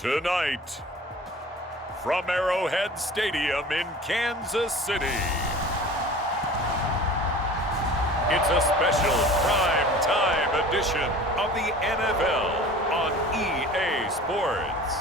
Tonight, from Arrowhead Stadium in Kansas City, it's a special prime time edition of the NFL on EA Sports.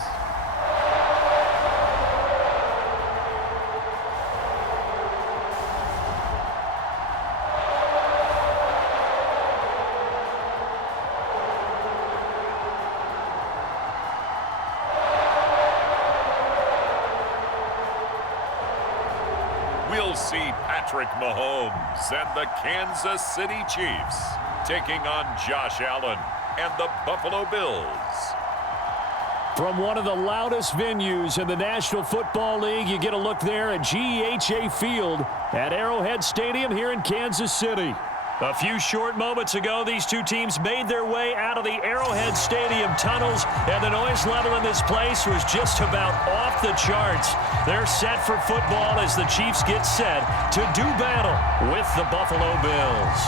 We'll see Patrick Mahomes and the Kansas City Chiefs taking on Josh Allen and the Buffalo Bills. From one of the loudest venues in the National Football League, you get a look there at GEHA Field at Arrowhead Stadium here in Kansas City. A few short moments ago, these two teams made their way out of the Arrowhead Stadium tunnels, and the noise level in this place was just about off the charts. They're set for football as the Chiefs get set to do battle with the Buffalo Bills.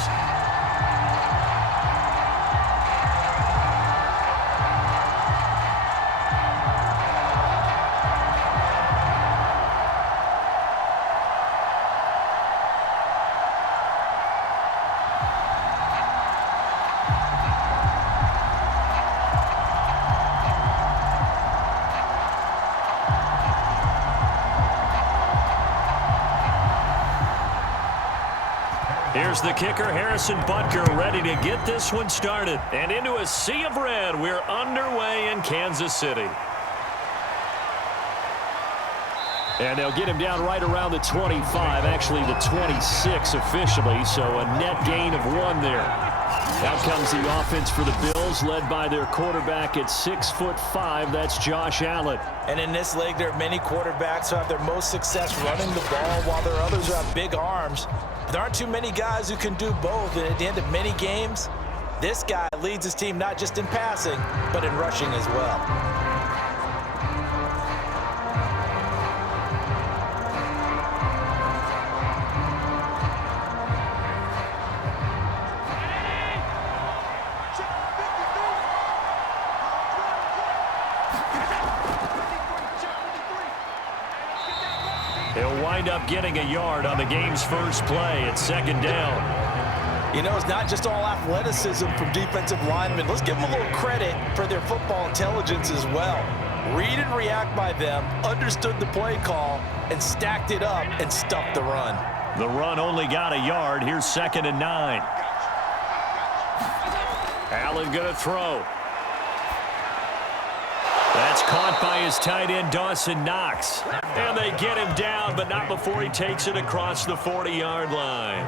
Here's the kicker, Harrison Butker, ready to get this one started. And into a sea of red, we're underway in Kansas City. And they'll get him down right around the 25, actually the 26 officially, so a net gain of 1 there. Out comes the offense for the Bills, led by their quarterback at 6'5", that's Josh Allen. And in this league, there are many quarterbacks who have their most success running the ball, while there are others who have big arms. There aren't too many guys who can do both, and at the end of many games, this guy leads his team not just in passing, but in rushing as well. He'll wind up getting a yard on the game's first play at 2nd down. You know, it's not just all athleticism from defensive linemen. Let's give them a little credit for their football intelligence as well. Read and react by them, understood the play call, and stacked it up and stuffed the run. The run only got a yard. Here's 2nd and 9. Allen going to throw. That's caught by his tight end, Dawson Knox. And they get him down, but not before he takes it across the 40-yard line.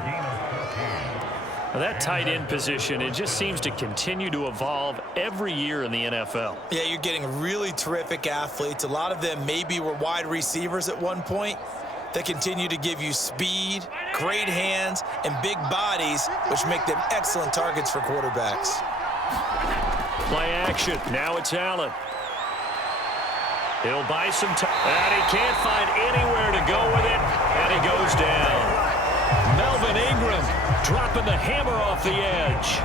Now that tight end position, it just seems to continue to evolve every year in the NFL. Yeah, you're getting really terrific athletes. A lot of them maybe were wide receivers at one point. They continue to give you speed, great hands, and big bodies, which make them excellent targets for quarterbacks. Play action. Now it's Allen. He'll buy some time, and he can't find anywhere to go with it, and he goes down. Melvin Ingram dropping the hammer off the edge.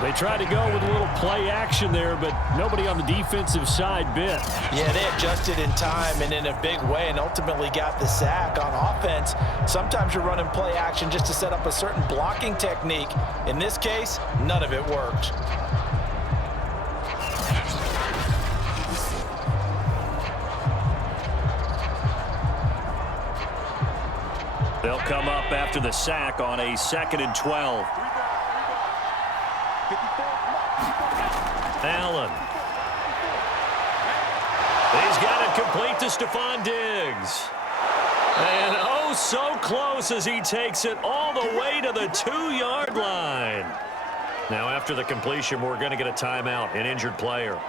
They tried to go with a little play action there, but nobody on the defensive side bit. Yeah, they adjusted in time and in a big way and ultimately got the sack on offense. Sometimes you're running play action just to set up a certain blocking technique. In this case, none of it worked. They'll come up after the sack on a 2nd and 12. Allen. He's got it complete to Stephon Diggs. And oh, so close as he takes it all the way to the 2-yard line. Now after the completion, we're going to get a timeout, an injured player.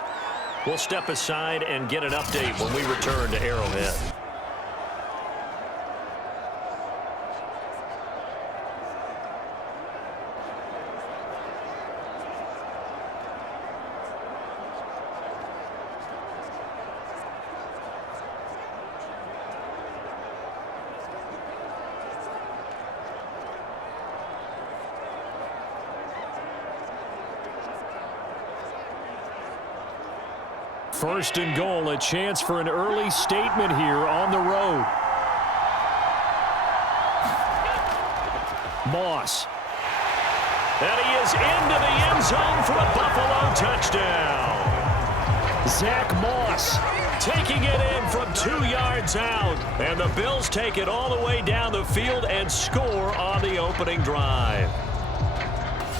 We'll step aside and get an update when we return to Arrowhead. First and goal, a chance for an early statement here on the road. Moss. And he is into the end zone for a Buffalo touchdown. Zach Moss taking it in from 2 yards out. And the Bills take it all the way down the field and score on the opening drive.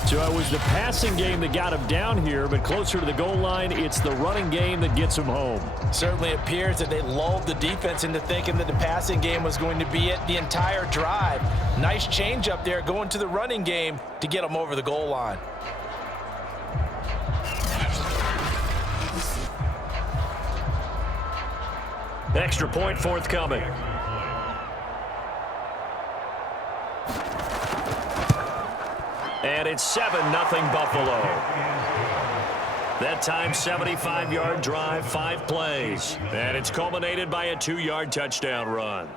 So it was the passing game that got him down here, but closer to the goal line, it's the running game that gets him home. Certainly appears that they lulled the defense into thinking that the passing game was going to be it the entire drive. Nice change up there going to the running game to get him over the goal line. Extra point forthcoming. And it's 7-0 Buffalo. That time, 75-yard drive, 5 plays. And it's culminated by a 2-yard touchdown run.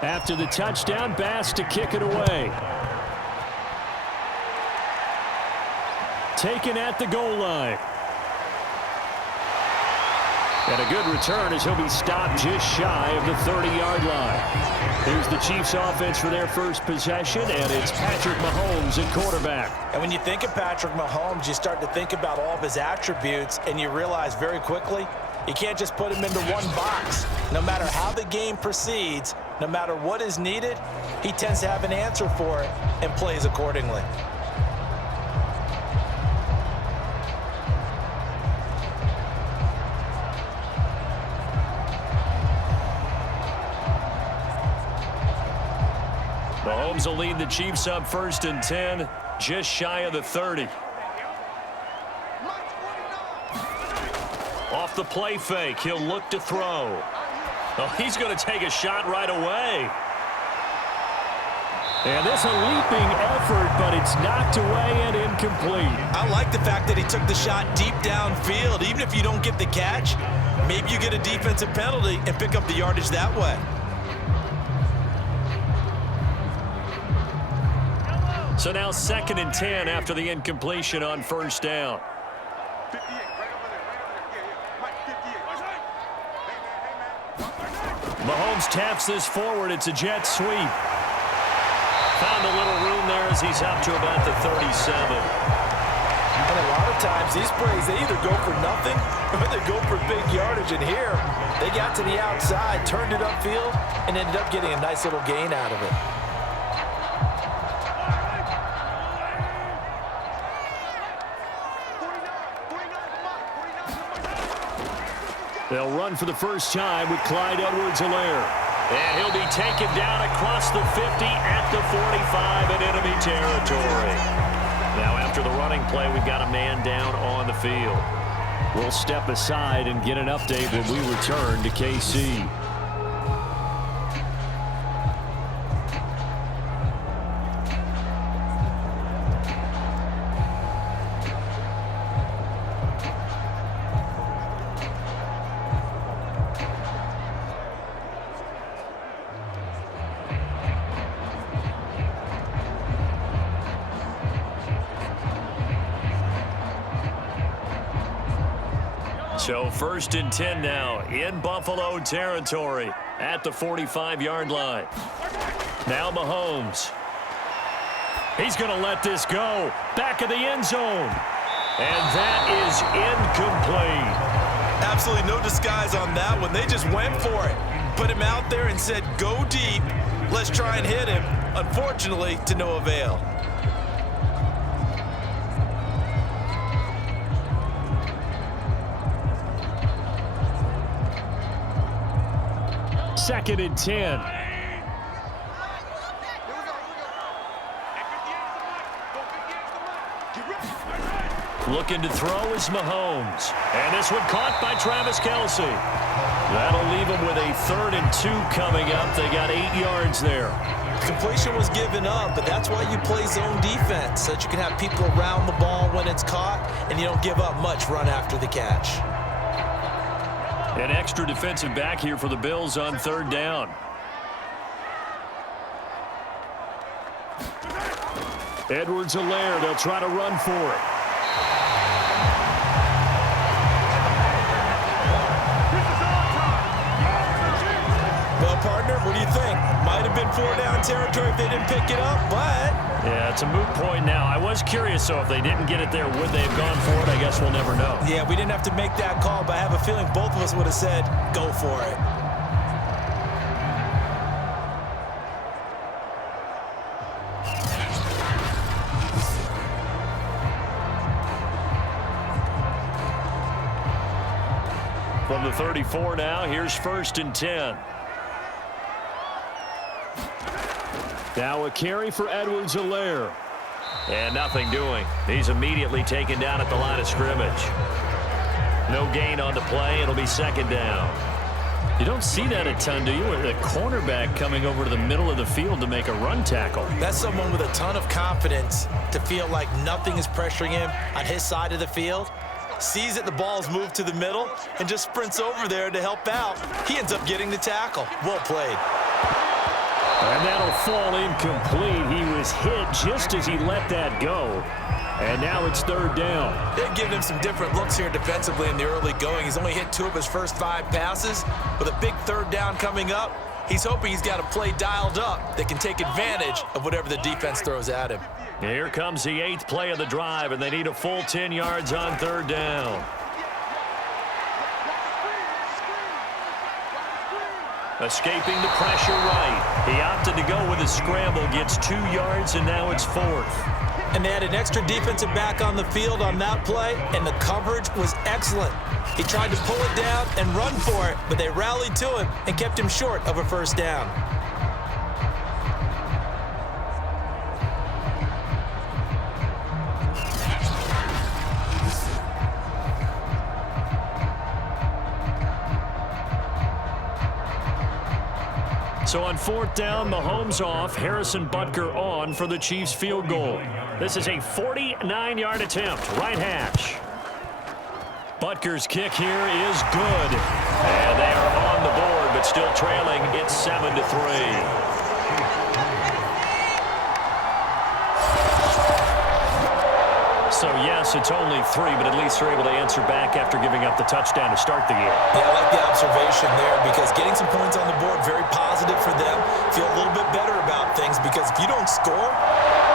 After the touchdown, Bass to kick it away. Taken at the goal line. And a good return as he'll be stopped just shy of the 30-yard line. Here's the Chiefs offense for their first possession, and it's Patrick Mahomes at quarterback. And when you think of Patrick Mahomes, you start to think about all of his attributes, and you realize very quickly you can't just put him into one box. No matter how the game proceeds, no matter what is needed, he tends to have an answer for it and plays accordingly. Mahomes will lead the Chiefs up 1st and 10, just shy of the 30. Off the play fake, he'll look to throw. Oh, he's going to take a shot right away. And this a leaping effort, but it's knocked away and incomplete. I like the fact that he took the shot deep downfield. Even if you don't get the catch, maybe you get a defensive penalty and pick up the yardage that way. So now 2nd and 10 after the incompletion on 1st down. Mahomes taps this forward. It's a jet sweep. Found a little room there as he's up to about the 37. And a lot of times these plays, they either go for nothing or they go for big yardage. And here, they got to the outside, turned it upfield, and ended up getting a nice little gain out of it. They'll run for the first time with Clyde Edwards-Helaire. And he'll be taken down across the 50 at the 45 in enemy territory. Now after the running play, we've got a man down on the field. We'll step aside and get an update when we return to KC. So 1st and 10 now in Buffalo territory at the 45-yard line. Now Mahomes. He's going to let this go. Back of the end zone. And that is incomplete. Absolutely no disguise on that one. They just went for it. Put him out there and said, go deep. Let's try and hit him. Unfortunately, to no avail. Second and 10. Looking to throw is Mahomes. And this one caught by Travis Kelce. That'll leave them with a 3rd and 2 coming up. They got 8 yards there. Completion was given up, but that's why you play zone defense, so that you can have people around the ball when it's caught, and you don't give up much run after the catch. An extra defensive back here for the Bills on 3rd down. Edwards-Helaire, they'll try to run for it. Well, partner, what do you think? Might have been 4-down territory if they didn't pick it up, but... Yeah, it's a moot point now. I was curious, so if they didn't get it there, would they have gone for it? I guess we'll never know. Yeah, we didn't have to make that call, but I have a feeling both of us would have said, go for it. From the 34 now, here's 1st and 10. Now a carry for Edwards-Helaire. And nothing doing. He's immediately taken down at the line of scrimmage. No gain on the play. It'll be 2nd down. You don't see that a ton, do you? The cornerback coming over to the middle of the field to make a run tackle. That's someone with a ton of confidence to feel like nothing is pressuring him on his side of the field. Sees that the ball's moved to the middle and just sprints over there to help out. He ends up getting the tackle. Well played. And that'll fall incomplete. He was hit just as he let that go. And now it's 3rd down. They've given him some different looks here defensively in the early going. He's only hit 2 of his first 5 passes. With a big 3rd down coming up, he's hoping he's got a play dialed up that can take advantage of whatever the defense throws at him. Here comes the 8th play of the drive, and they need a full 10 yards on 3rd down. Escaping the pressure right. He opted to go with a scramble, gets 2 yards, and now it's 4th. And they had an extra defensive back on the field on that play, and the coverage was excellent. He tried to pull it down and run for it, but they rallied to him and kept him short of a 1st down. So on 4th down, Mahomes off, Harrison Butker on for the Chiefs field goal. This is a 49-yard attempt, right hash. Butker's kick here is good. And they are on the board, but still trailing. It's 7-3. So, yes, it's only 3, but at least they're able to answer back after giving up the touchdown to start the year. Yeah, I like the observation there because getting some points on the board, very positive for them. Feel a little bit better about things because if you don't score,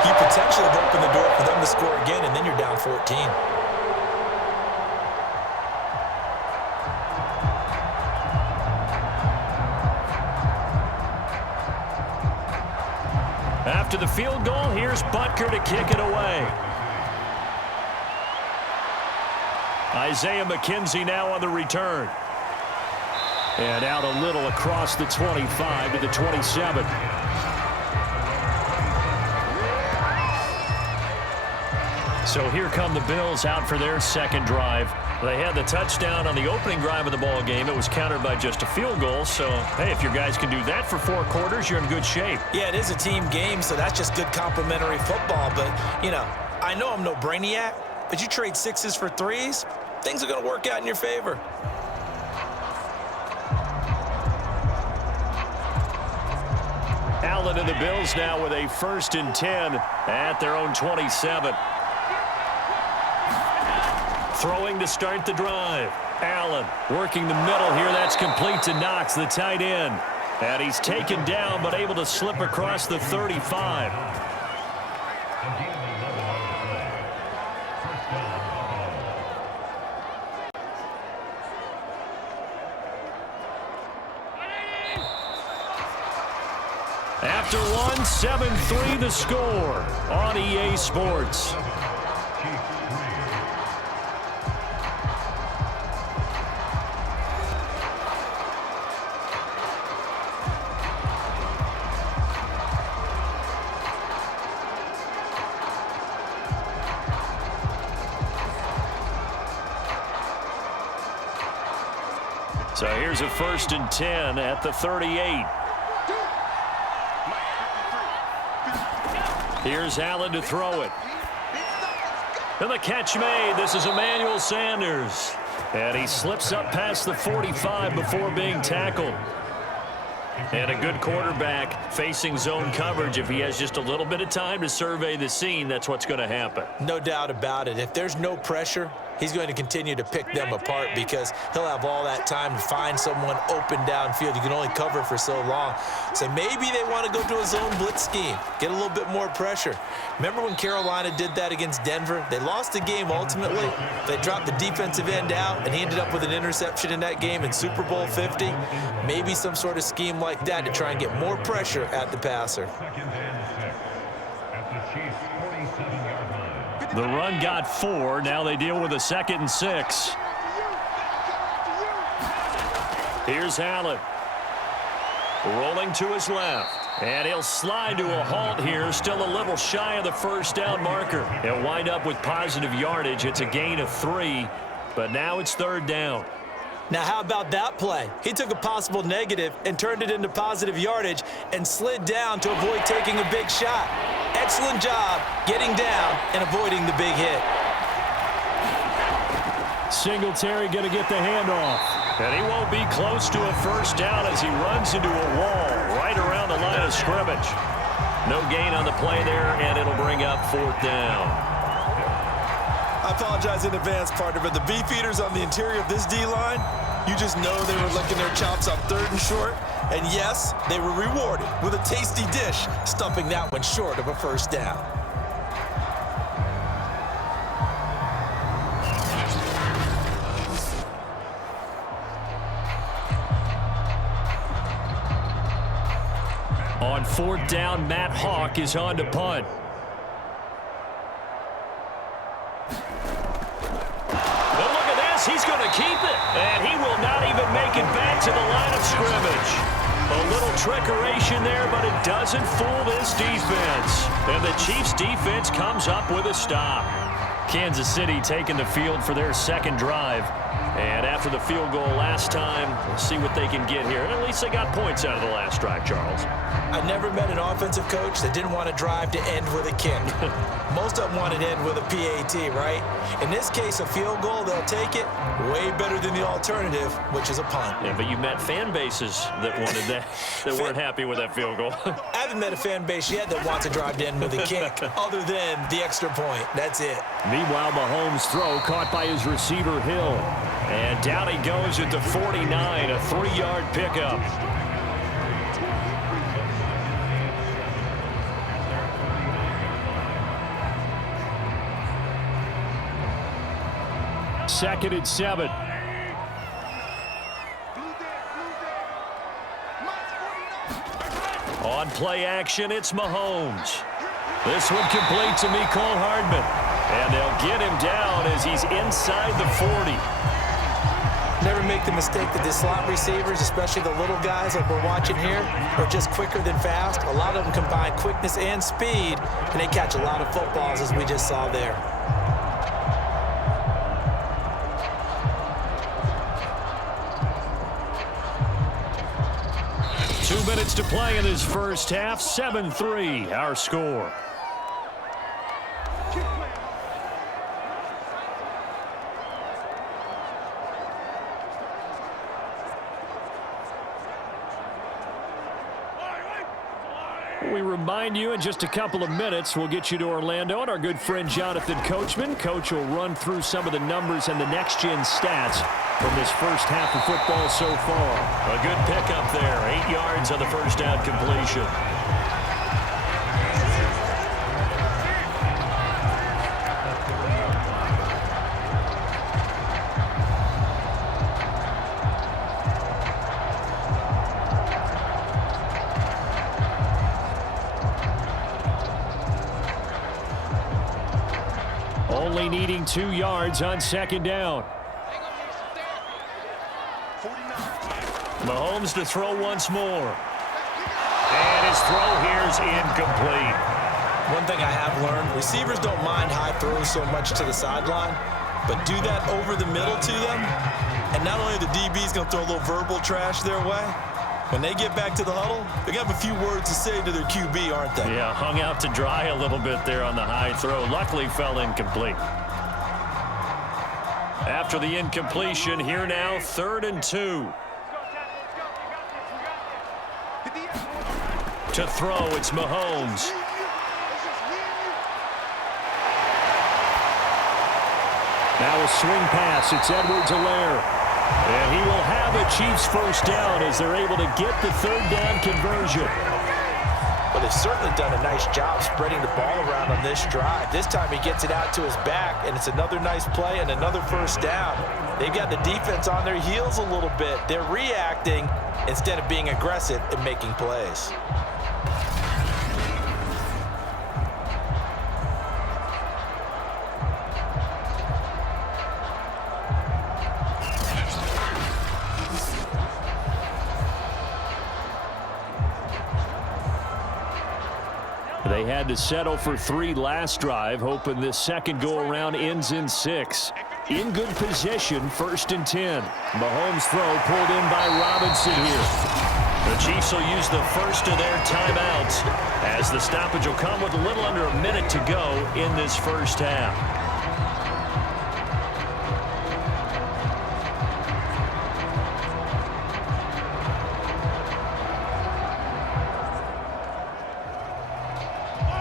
you potentially have opened the door for them to score again, and then you're down 14. After the field goal, here's Butker to kick it away. Isaiah McKenzie now on the return. And out a little across the 25 to the 27. So here come the Bills out for their 2nd drive. They had the touchdown on the opening drive of the ball game. It was countered by just a field goal. So, hey, if your guys can do that for 4 quarters, you're in good shape. Yeah, it is a team game, so that's just good complementary football. But, you know, I know I'm no brainiac, but you trade 6s for 3s, things are going to work out in your favor. Allen and the Bills now with a 1st and 10 at their own 27. Throwing to start the drive. Allen working the middle here. That's complete to Knox, the tight end. And he's taken down but able to slip across the 35. After one, 7-3 the score on EA Sports. So here's a 1st and 10 at the 38. Here's Allen to throw it. And the catch made. This is Emmanuel Sanders. And he slips up past the 45 before being tackled. And a good quarterback facing zone coverage. If he has just a little bit of time to survey the scene, that's what's going to happen. No doubt about it. If there's no pressure, he's going to continue to pick them apart because he'll have all that time to find someone open downfield. You can only cover for so long. So maybe they want to go to a zone blitz scheme, get a little bit more pressure. Remember when Carolina did that against Denver? They lost the game ultimately. They dropped the defensive end out, and he ended up with an interception in that game in Super Bowl 50. Maybe some sort of scheme like that to try and get more pressure at the passer. The run got 4. Now they deal with a 2nd and 6. Here's Allen. Rolling to his left. And he'll slide to a halt here. Still a little shy of the 1st down marker. He'll wind up with positive yardage. It's a gain of 3. But now it's 3rd down. Now, how about that play? He took a possible negative and turned it into positive yardage and slid down to avoid taking a big shot. Excellent job getting down and avoiding the big hit. Singletary going to get the handoff. And he won't be close to a 1st down as he runs into a wall right around the line of scrimmage. No gain on the play there, and it'll bring up 4th down. I apologize in advance, partner, but the beefeaters on the interior of this D-line, you just know they were licking their chops on 3rd and short. And yes, they were rewarded with a tasty dish, stumping that one short of a 1st down. On 4th down, Matt Hawk is on to punt. He's going to keep it, and he will not even make it back to the line of scrimmage. A little trickeration there, but it doesn't fool this defense. And the Chiefs' defense comes up with a stop. Kansas City taking the field for their 2nd drive. And after the field goal last time, we'll see what they can get here. And at least they got points out of the last drive, Charles. I never met an offensive coach that didn't want to drive to end with a kick. Most of them want to end with a PAT, right? In this case, a field goal, they'll take it. Way better than the alternative, which is a punt. Yeah, but you met fan bases that wanted that, that weren't happy with that field goal. I haven't met a fan base yet that wants to drive to end with a kick, other than the extra point. That's it. Meanwhile, Mahomes' throw caught by his receiver, Hill. And down he goes at the 49, a 3-yard pickup. Second and 7. On play action, it's Mahomes. This one complete to Mecole Hardman. And they'll get him down as he's inside the 40. Never make the mistake that the slot receivers, especially the little guys like we're watching here, are just quicker than fast. A lot of them combine quickness and speed, and they catch a lot of footballs, as we just saw there. Two minutes to play in this first half. 7-3, our score. We remind you in just a couple of minutes we'll get you to Orlando and our good friend Jonathan Coachman. Coach will run through some of the numbers and the next-gen stats from this first half of football so far. A good pickup there, 8 yards on the first down completion. Only needing 2 yards on second down. Mahomes to throw once more. And his throw here is incomplete. One thing I have learned, receivers don't mind high throws so much to the sideline, but do that over the middle to them, and And not only are the DBs going to throw a little verbal trash their way, when they get back to the huddle, they're going to have a few words to say to their QB, aren't they? Yeah, hung out to dry a little bit there on the high throw. Luckily fell incomplete. After the incompletion, here now, 3rd and 2. To throw, it's Mahomes. Now a swing pass. It's Edwards-Helaire. And he will have a Chiefs first down as they're able to get the 3rd down conversion. Well, they've certainly done a nice job spreading the ball around on this drive. This time he gets it out to his back, and it's another nice play and another first down. They've got the defense on their heels a little bit. They're reacting instead of being aggressive and making plays. They had to settle for 3 last drive, hoping this second go-around ends in 6. In good position, 1st and 10. Mahomes' throw pulled in by Robinson here. The Chiefs will use the first of their timeouts as the stoppage will come with a little under a minute to go in this first half.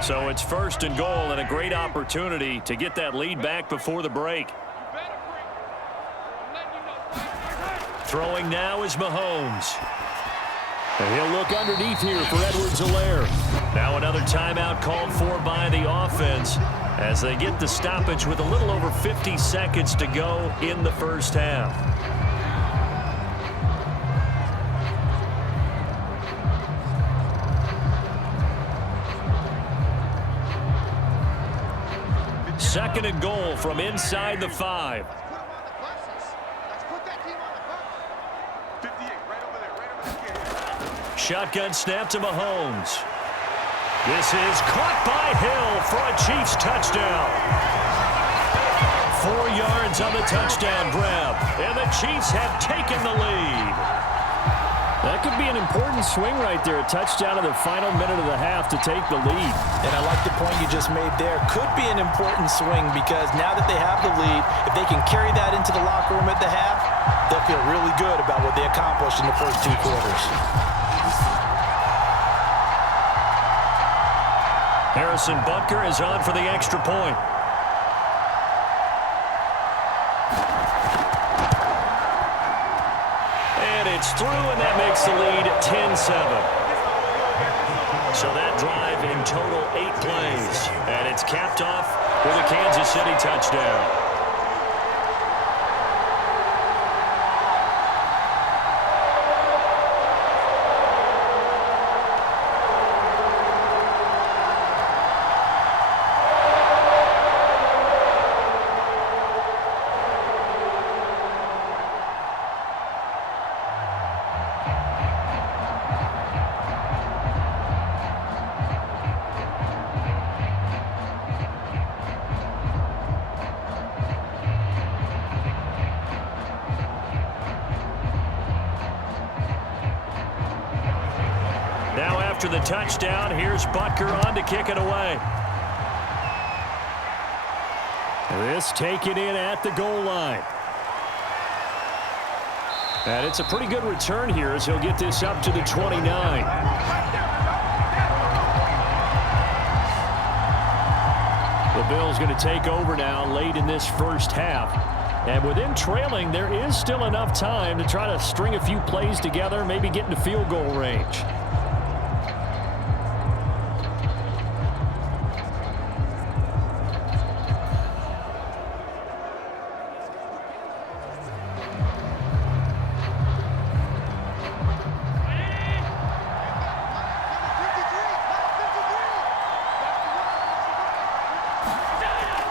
So it's 1st and goal and a great opportunity to get that lead back before the break. Throwing now is Mahomes. And he'll look underneath here for Edwards-Helaire. Now another timeout called for by the offense as they get the stoppage with a little over 50 seconds to go in the first half. Second and goal from inside the 5. Shotgun snap to Mahomes. This is caught by Hill for a Chiefs touchdown. 4 yards on the touchdown grab, and the Chiefs have taken the lead. That could be an important swing right there. A touchdown in the final minute of the half to take the lead. And I like the point you just made there. Could be an important swing because now that they have the lead, if they can carry that into the locker room at the half, they'll feel really good about what they accomplished in the first 2 quarters. Harrison Butker is on for the extra point. It's through, and that makes the lead 10-7. So that drive in total 8 plays, and it's capped off with a Kansas City touchdown. After the touchdown, here's Butker on to kick it away. This taken in at the goal line. And it's a pretty good return here as he'll get this up to the 29. The Bills going to take over now late in this first half. And with them trailing, there is still enough time to try to string a few plays together, maybe get into field goal range.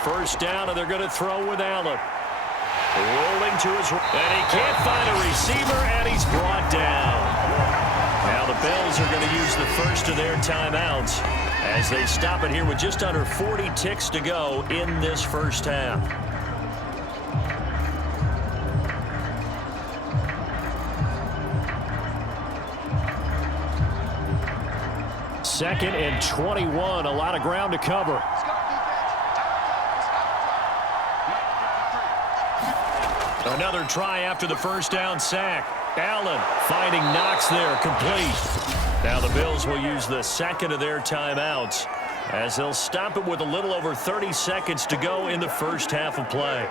First down, and they're going to throw with Allen. Rolling to his right, and he can't find a receiver, and he's brought down. Now the Bills are going to use the first of their timeouts as they stop it here with just under 40 ticks to go in this first half. 2nd and 21. A lot of ground to cover. Another try after the first down sack. Allen finding Knox there, complete. Now the Bills will use the second of their timeouts as they'll stop it with a little over 30 seconds to go in the first half of play.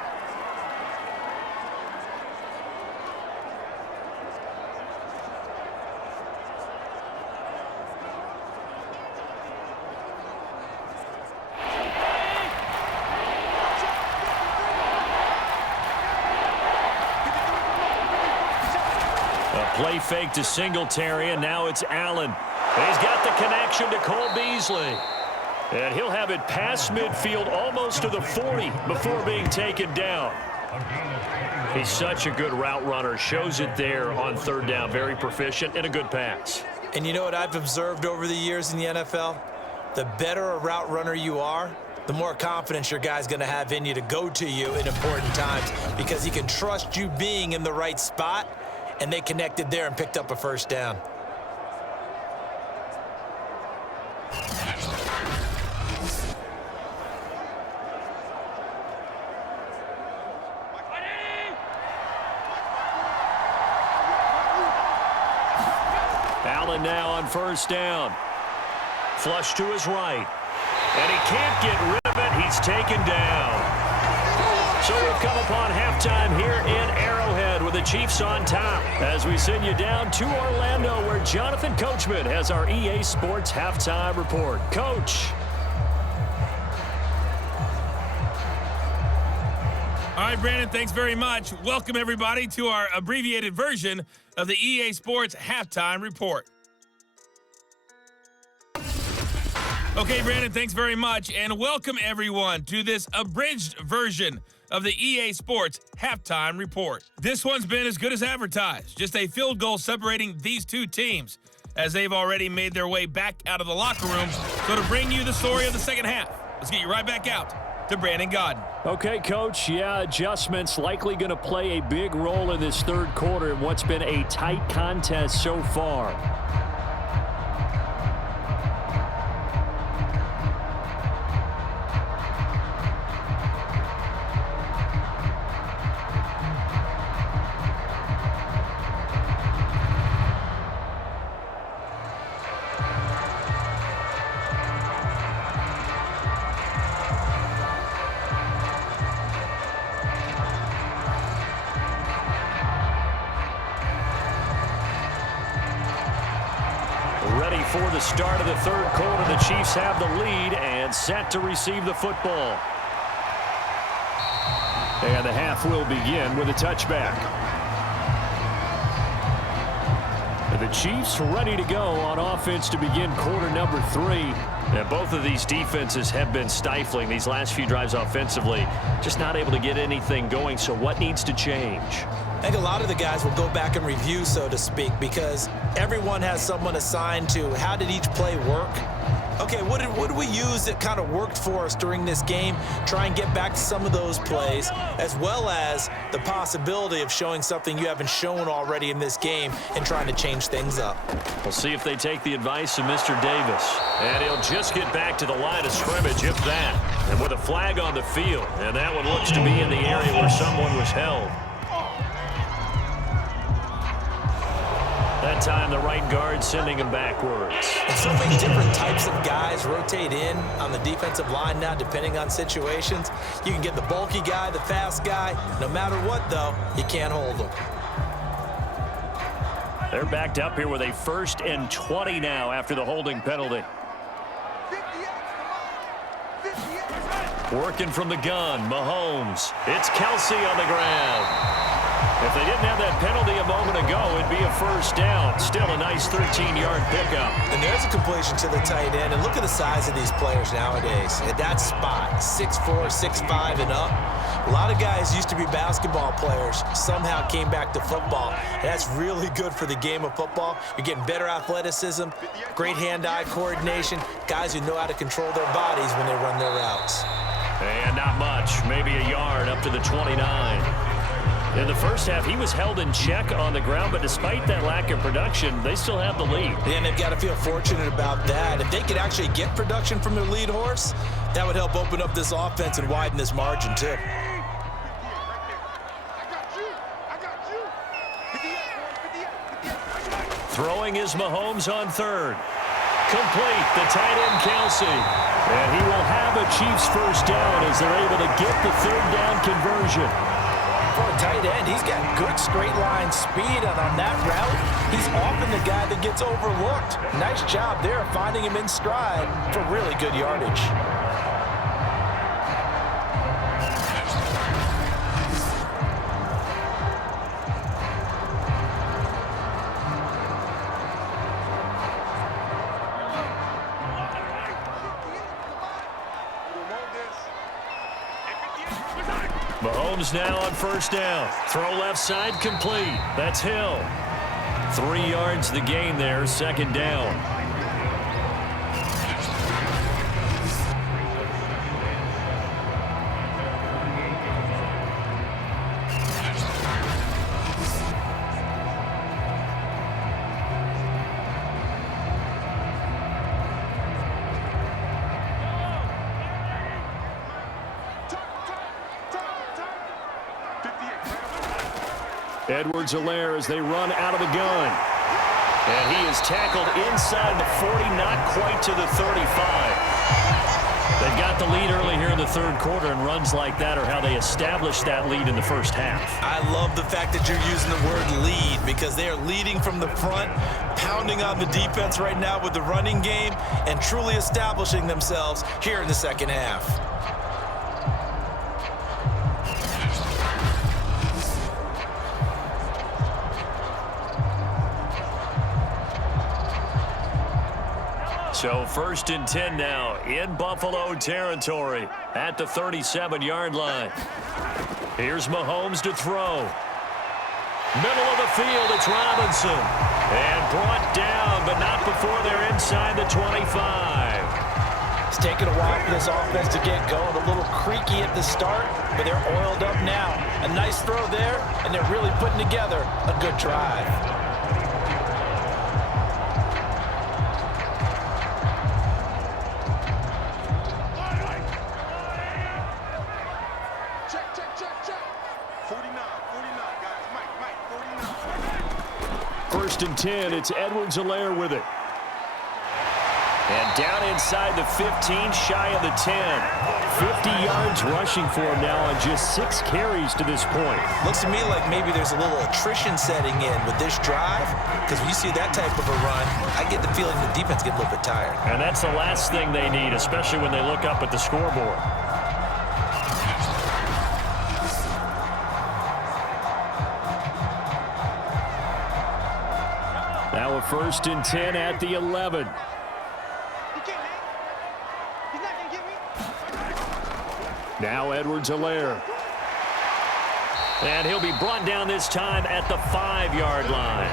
Play fake to Singletary, and now it's Allen. He's got the connection to Cole Beasley. And he'll have it past midfield almost to the 40 before being taken down. He's such a good route runner. Shows it there on third down. Very proficient and a good pass. And you know what I've observed over the years in the NFL? The better a route runner you are, the more confidence your guy's going to have in you to go to you in important times because he can trust you being in the right spot. And they connected there and picked up a first down. Allen now on first down. Flush to his right. And he can't get rid of it. He's taken down. So we've come upon halftime here in Arrowhead with the Chiefs on top as we send you down to Orlando where Jonathan Coachman has our EA Sports halftime report. Coach. All right, Brandon, thanks very much. Welcome, everybody, to our abbreviated version of the EA Sports halftime report. Okay, Brandon, thanks very much, and welcome, everyone, to this abridged version of the EA Sports halftime report. This one's been as good as advertised. Just a field goal separating these two teams as they've already made their way back out of the locker rooms. So to bring you the story of the second half, let's get you right back out to Brandon Godden. Okay, Coach. Yeah, adjustments likely going to play a big role in this third quarter in what's been a tight contest so far. Ready for the start of the third quarter. The Chiefs have the lead and set to receive the football. And the half will begin with a touchback. The Chiefs ready to go on offense to begin quarter number 3. And both of these defenses have been stifling these last few drives offensively. Just not able to get anything going. So what needs to change? I think a lot of the guys will go back and review, so to speak, because everyone has someone assigned to how did each play work. Okay, what did we use that kind of worked for us during this game? Try and get back to some of those plays, as well as the possibility of showing something you haven't shown already in this game and trying to change things up. We'll see if they take the advice of Mr. Davis. And he'll just get back to the line of scrimmage, if that. And with a flag on the field, and that one looks to be in the area where someone was held. That time, the right guard sending him backwards. And so many different types of guys rotate in on the defensive line now, depending on situations. You can get the bulky guy, the fast guy. No matter what, though, you can't hold them. They're backed up here with a 1st and 20 now after the holding penalty. Working from the gun, Mahomes. It's Kelsey on the ground. If they didn't have that penalty a moment ago, it'd be a first down. Still a nice 13-yard pickup. And there's a completion to the tight end. And look at the size of these players nowadays. At that spot, 6'4", 6'5", and up. A lot of guys used to be basketball players, somehow came back to football. And that's really good for the game of football. You're getting better athleticism, great hand-eye coordination, guys who know how to control their bodies when they run their routes. And not much, maybe a yard up to the 29. In the first half, he was held in check on the ground, but despite that lack of production, they still have the lead. And they've got to feel fortunate about that. If they could actually get production from their lead horse, that would help open up this offense and widen this margin, too. Throwing is Mahomes on third. Complete, the tight end Kelsey. And he will have a Chiefs first down as they're able to get the third down conversion. For a tight end, he's got good straight line speed, and on that route, he's often the guy that gets overlooked. Nice job there finding him in stride for really good yardage. Mahomes now on first down. Throw left side complete. That's Hill. 3 yards the gain there, second down. Edwards-Helaire as they run out of the gun. And he is tackled inside the 40, not quite to the 35. They've got the lead early here in the third quarter, and runs like that are how they established that lead in the first half. I love the fact that you're using the word lead, because they are leading from the front, pounding on the defense right now with the running game, and truly establishing themselves here in the second half. So 1st and 10 now in Buffalo territory at the 37-yard line. Here's Mahomes to throw. Middle of the field, it's Robinson. And brought down, but not before they're inside the 25. It's taken a while for this offense to get going. A little creaky at the start, but they're oiled up now. A nice throw there, and they're really putting together a good drive. First and 10, it's Edwards-Helaire with it. And down inside the 15, shy of the 10. 50 yards rushing for him now on just 6 carries to this point. Looks to me like maybe there's a little attrition setting in with this drive, because when you see that type of a run, I get the feeling the defense gets a little bit tired. And that's the last thing they need, especially when they look up at the scoreboard. Now a 1st and 10 at the 11. Now Edwards-Helaire. And he'll be brought down this time at the 5-yard line.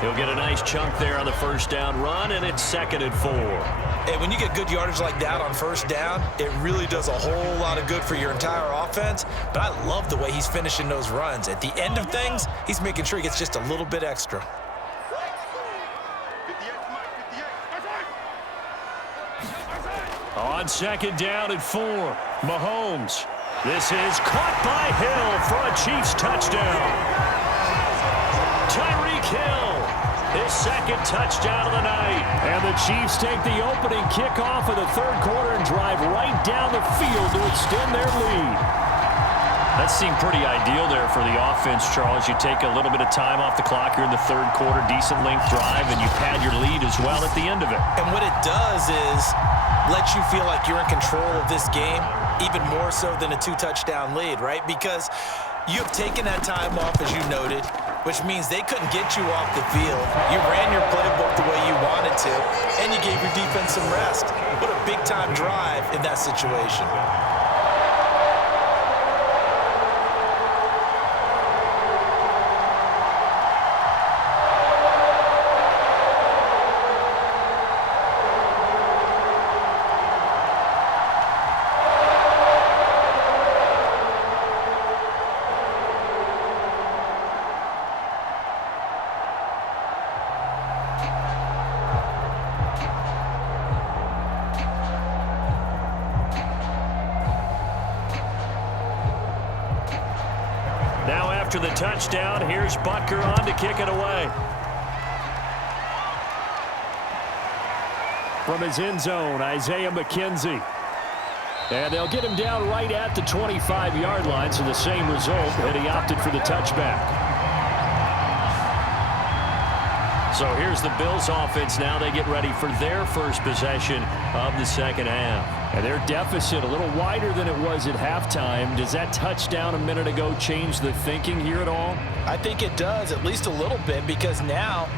He'll get a nice chunk there on the first down run, and it's 2nd and 4. Hey, when you get good yardage like that on first down, it really does a whole lot of good for your entire offense. But I love the way he's finishing those runs. At the end of things, he's making sure he gets just a little bit extra. On 2nd down at 4, Mahomes. This is caught by Hill for a Chiefs touchdown. Tyreek Hill, his 2nd touchdown of the night. And the Chiefs take the opening kickoff of the third quarter and drive right down the field to extend their lead. That seemed pretty ideal there for the offense, Charles. You take a little bit of time off the clock here in the third quarter, decent length drive, and you pad your lead as well at the end of it. And what it does is let you feel like you're in control of this game, even more so than a 2-touchdown lead, right? Because you have taken that time off, as you noted, which means they couldn't get you off the field. You ran your playbook the way you wanted to, and you gave your defense some rest. What a big-time drive in that situation. After the touchdown, here's Butker on to kick it away. From his end zone, Isaiah McKenzie. And they'll get him down right at the 25-yard line, so the same result, and he opted for the touchback. So here's the Bills offense now. They get ready for their first possession of the second half. And their deficit a little wider than it was at halftime. Does that touchdown a minute ago change the thinking here at all? I think it does, at least a little bit, because now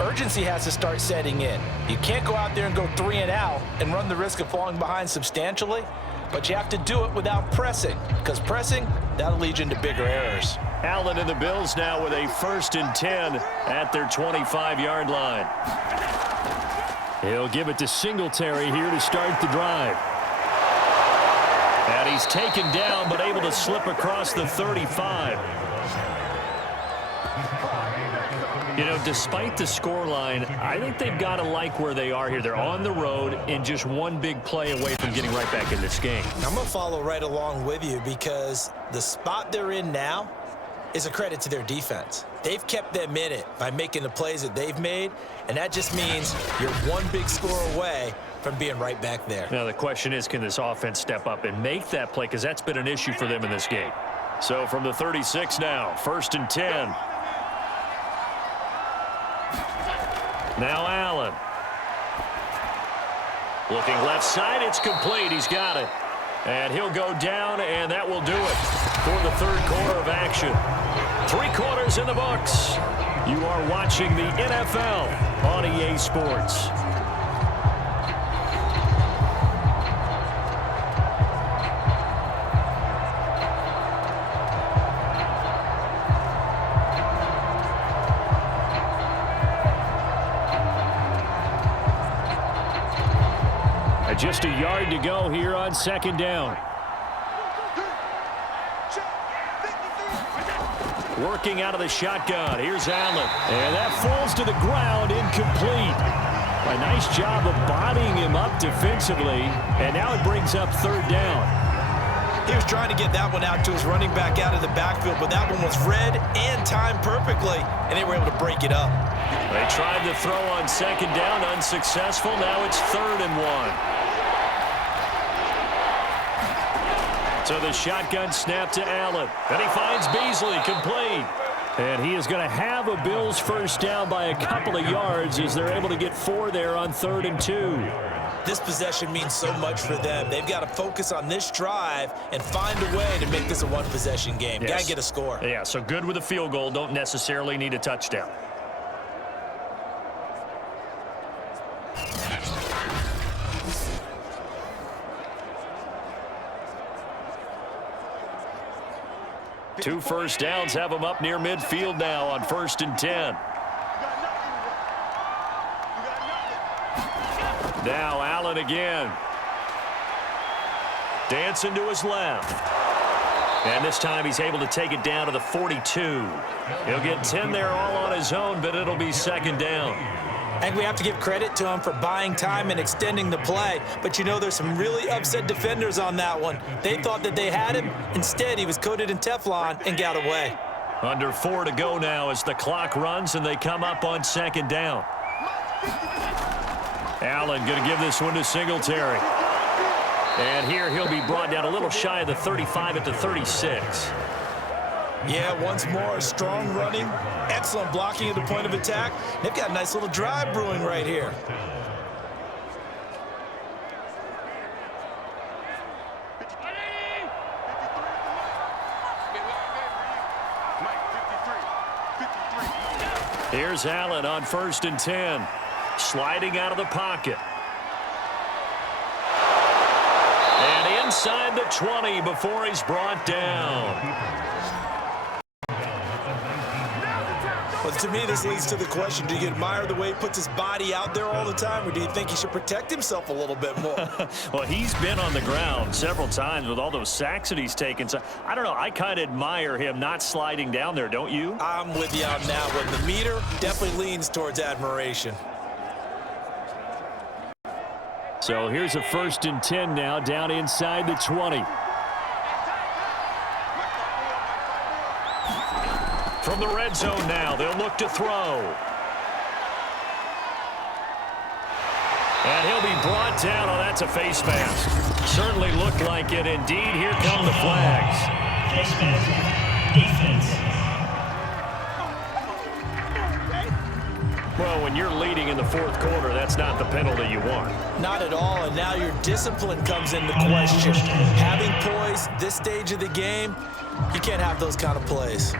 urgency has to start setting in. You can't go out there and go 3 and out and run the risk of falling behind substantially, but you have to do it without pressing, because pressing, that'll lead you into bigger errors. Allen and the Bills now with a 1st and 10 at their 25-yard line. He'll give it to Singletary here to start the drive. And he's taken down but able to slip across the 35. You know, despite the scoreline, I think they've got to like where they are here. They're on the road and just one big play away from getting right back in this game. I'm going to follow right along with you because the spot they're in now is a credit to their defense. They've kept them in it by making the plays that they've made, and that just means you're one big score away from being right back there. Now, the question is, can this offense step up and make that play? Because that's been an issue for them in this game. So from the 36 now, 1st and 10. Now Allen. Looking left side, it's complete. He's got it. And he'll go down, and that will do it for the third quarter of action. 3 quarters in the books. You are watching the NFL on EA Sports. Just a yard to go here on 2nd down. Working out of the shotgun. Here's Allen. And that falls to the ground, incomplete. A nice job of bodying him up defensively. And now it brings up 3rd down. He was trying to get that one out to his running back out of the backfield, but that one was read and timed perfectly, and they were able to break it up. They tried to throw on 2nd down, unsuccessful. Now it's 3rd and 1. So the shotgun snap to Allen. And he finds Beasley, complete. And he is going to have a Bills first down by a couple of yards as they're able to get 4 there on 3rd and 2. This possession means so much for them. They've got to focus on this drive and find a way to make this a one-possession game. Yes. Got to get a score. Yeah, so good with a field goal. Don't necessarily need a touchdown. Two first downs have them up near midfield now on 1st and 10. Now Allen again. Dancing to his left. And this time he's able to take it down to the 42. He'll get 10 there all on his own, but it'll be 2nd down. I think we have to give credit to him for buying time and extending the play. But, you know, there's some really upset defenders on that one. They thought that they had him. Instead, he was coated in Teflon and got away. Under 4 to go now as the clock runs and they come up on 2nd down. Allen going to give this one to Singletary. And here he'll be brought down a little shy of the 35 at the 36. Yeah, once more, strong running, excellent blocking at the point of attack. They've got a nice little drive brewing right here. Here's Allen on 1st and 10. Sliding out of the pocket. And inside the 20 before he's brought down. Well, to me, this leads to the question, do you admire the way he puts his body out there all the time, or do you think he should protect himself a little bit more? Well, he's been on the ground several times with all those sacks that he's taken. So, I don't know. I kind of admire him not sliding down there, don't you? I'm with you on that one. The meter definitely leans towards admiration. So here's a 1st and 10 now, down inside the 20. From the red zone now, they'll look to throw. And he'll be brought down. Oh, that's a face mask. Certainly looked like it. Indeed, here come the flags. Face mask. Defense. Well, when you're leading in the fourth quarter, that's not the penalty you want. Not at all, and now your discipline comes into question. Having poise this stage of the game, you can't have those kind of plays.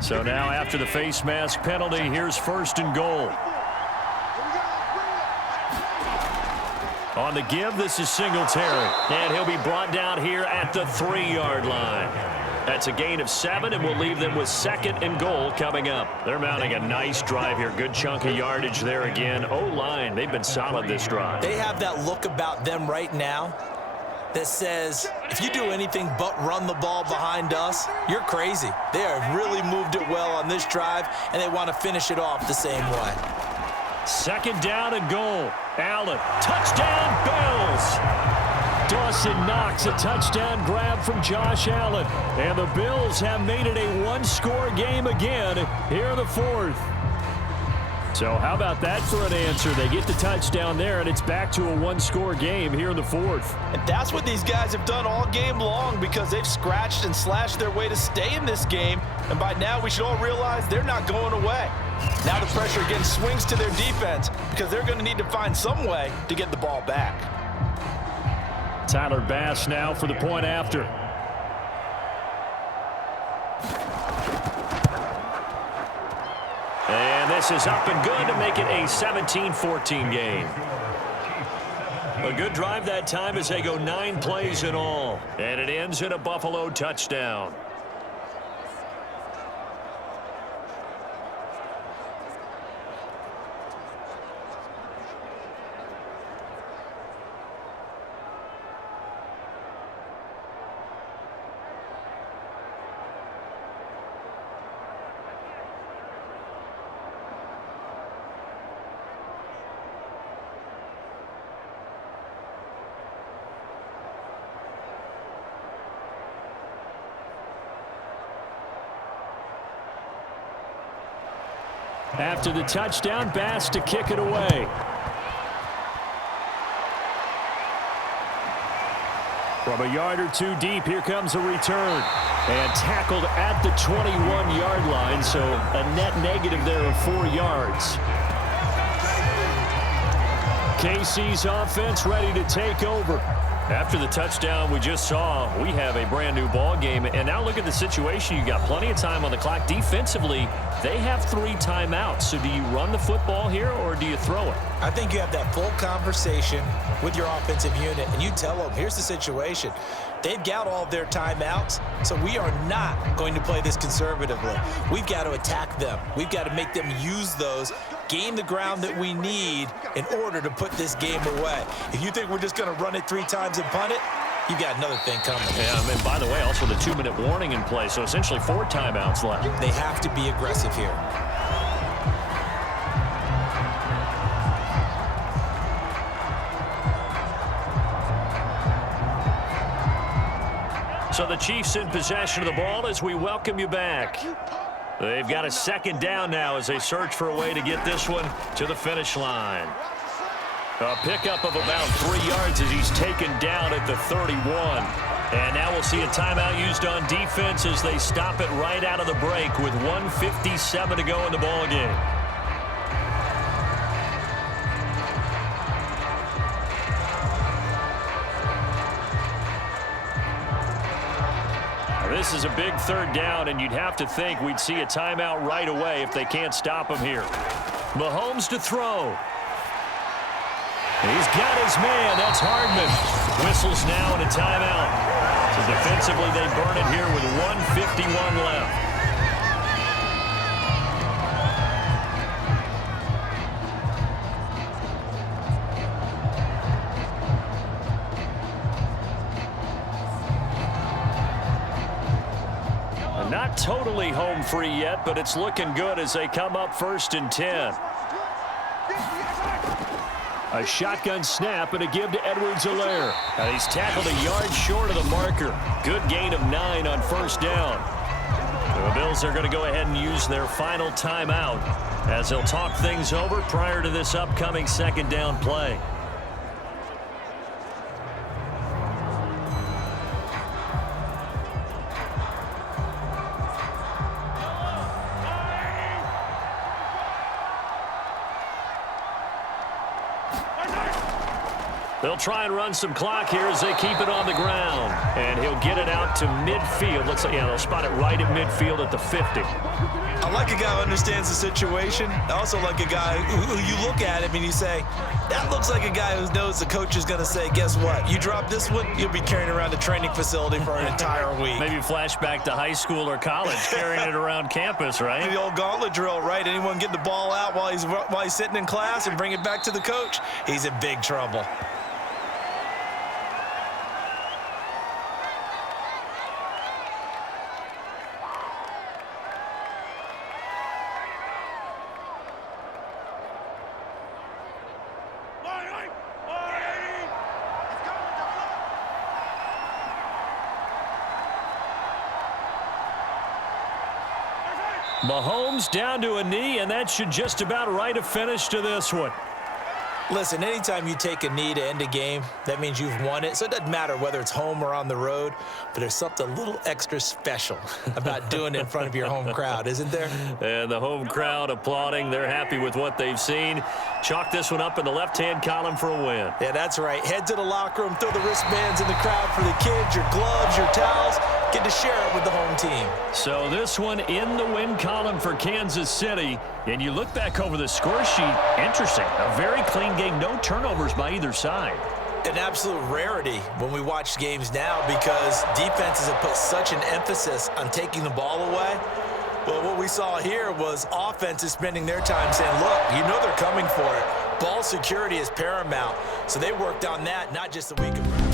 So now after the face mask penalty, here's 1st and goal. On the give, this is Singletary. And he'll be brought down here at the 3-yard line. That's a gain of 7, and we'll leave them with 2nd and goal coming up. They're mounting a nice drive here. Good chunk of yardage there again. O-line, they've been solid this drive. They have that look about them right now that says, if you do anything but run the ball behind us, you're crazy. They have really moved it well on this drive, and they want to finish it off the same way. 2nd down and goal. Allen, touchdown Bills. Dawson Knox, a touchdown grab from Josh Allen. And the Bills have made it a 1-score game again here in the 4th. So how about that for an answer? They get the touchdown there, and it's back to a 1-score game here in the 4th. And that's what these guys have done all game long because they've scratched and slashed their way to stay in this game. And by now, we should all realize they're not going away. Now the pressure again swings to their defense because they're going to need to find some way to get the ball back. Tyler Bass now for the point after. And this is up and good to make it a 17-14 game. A good drive that time as they go 9 plays in all. And it ends in a Buffalo touchdown. After the touchdown, Bass to kick it away. From a yard or two deep, here comes a return. And tackled at the 21-yard line, so a net negative there of 4 yards. KC's offense ready to take over. After the touchdown we just saw, we have a brand new ball game. And now look at the situation. You got plenty of time on the clock. Defensively, they have 3 timeouts. So do you run the football here or do you throw it? I think you have that full conversation with your offensive unit, and you tell them, here's the situation. They've got all of their timeouts, so we are not going to play this conservatively. We've got to attack them. We've got to make them use those, gain the ground that we need in order to put this game away. If you think we're just going to run it 3 times and punt it, you've got another thing coming. Yeah, and by the way, also the 2-minute warning in play, so essentially 4 timeouts left. They have to be aggressive here. So the Chiefs in possession of the ball as we welcome you back. They've got a 2nd down now as they search for a way to get this one to the finish line. A pickup of about 3 yards as he's taken down at the 31. And now we'll see a timeout used on defense as they stop it right out of the break with 1:57 to go in the ball game. This is a big 3rd down, and you'd have to think we'd see a timeout right away if they can't stop him here. Mahomes to throw. He's got his man. That's Hardman. Whistles now and a timeout. So defensively, they burn it here with 1:51 left. Not not totally home free yet, but it's looking good as they come up 1st and 10. A shotgun snap and a give to Edwards-Helaire. And he's tackled a yard short of the marker. Good gain of 9 on 1st down. The Bills are going to go ahead and use their final timeout as they'll talk things over prior to this upcoming 2nd down play. They'll try and run some clock here as they keep it on the ground. And he'll get it out to midfield. Looks like, yeah, they'll spot it right at midfield at the 50. I like a guy who understands the situation. I also like a guy who you look at him and you say, that looks like a guy who knows the coach is going to say, guess what? You drop this one, you'll be carrying around the training facility for an entire week. Maybe flashback to high school or college, carrying it around campus, right? The old gauntlet drill, right? Anyone get the ball out while he's sitting in class and bring it back to the coach, he's in big trouble. Mahomes down to a knee, and that should just about write a finish to this one. Listen, anytime you take a knee to end a game, that means you've won it. So it doesn't matter whether it's home or on the road, but there's something a little extra special about doing it in front of your home crowd, isn't there? And the home crowd applauding. They're happy with what they've seen. Chalk this one up in the left-hand column for a win. Yeah, that's right. Head to the locker room, throw the wristbands in the crowd for the kids, your gloves, your towels. Get to share it with the home team. So this one in the win column for Kansas City. And you look back over the score sheet, interesting. A very clean game, no turnovers by either side. An absolute rarity when we watch games now because defenses have put such an emphasis on taking the ball away. Well, what we saw here was offenses spending their time saying, look, you know they're coming for it. Ball security is paramount. So they worked on that, not just the week of practice.